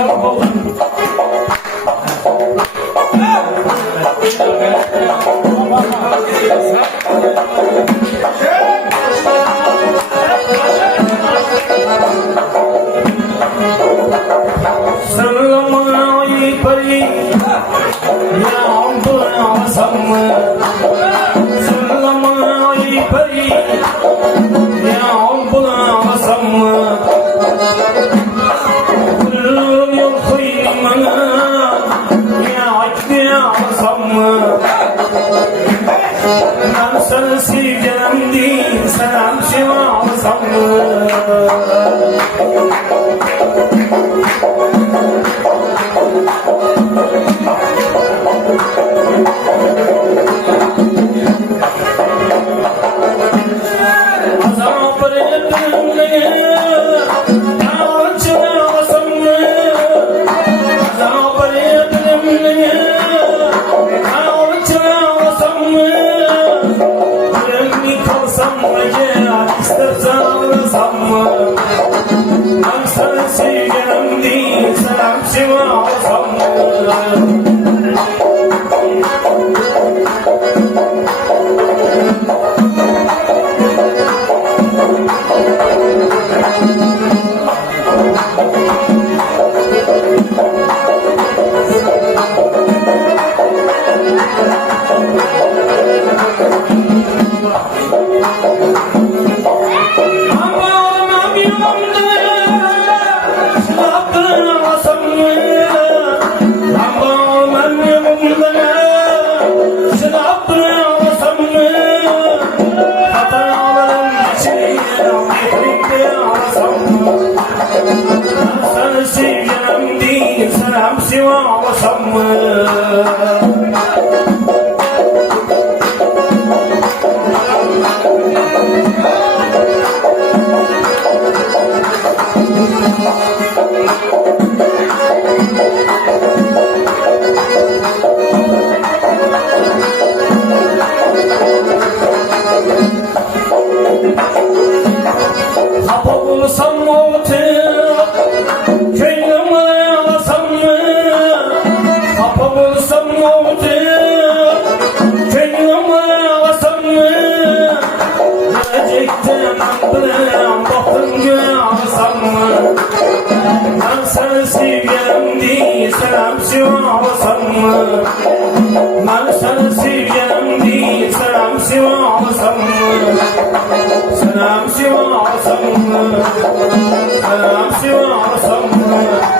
Sana sevgilim değil, selam alsam mı? Ben sana sevgilim değil, selam alsam mı? Sana sevgilim değil, selam alsam mı? Hapa bulsam mı köyümü alasam mı? Hapa bulsam mı köyümü alasam mı? Gelecekten andım baktım gün alsam mı? Ben sana sevgilim değil, selam alsam mı? Ben sana sevgilim değil, selam alsam mı? Selam alsam mı? Selam alsam mı?